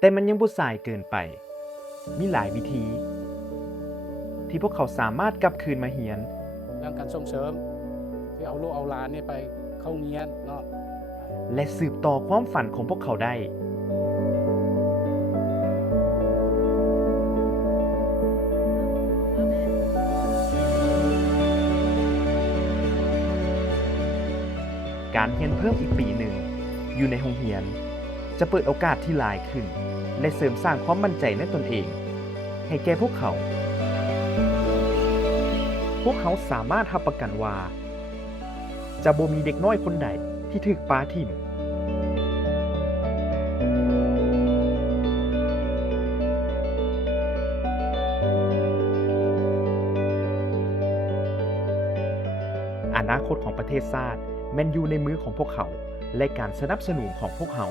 แต่มันยังบ่สายเกินไป มีหลายวิธี ที่พวกเขาสามารถกลับคืนมาเรียน เรื่องการส่งเสริมที่เอาลูกเอาหลานนี่ไปเข้าโรงเรียนเนาะ และสืบต่อความฝันของพวกเขาได้ การเรียนเพิ่มอีกปีหนึ่งอยู่ในโรงเรียน จะเปิดโอกาสที่หลายขึ้น และเสริมสร้างความมั่นใจในตนเอง ให้แก่พวกเขา พวกเขาสามารถรับประกันว่า จะบ่มีเด็กน้อยคนใดที่ถูกปาทิ่ม อนาคตของประเทศชาติแม่นอยู่ในมือของพวกเขา และการสนับสนุนของพวกเขา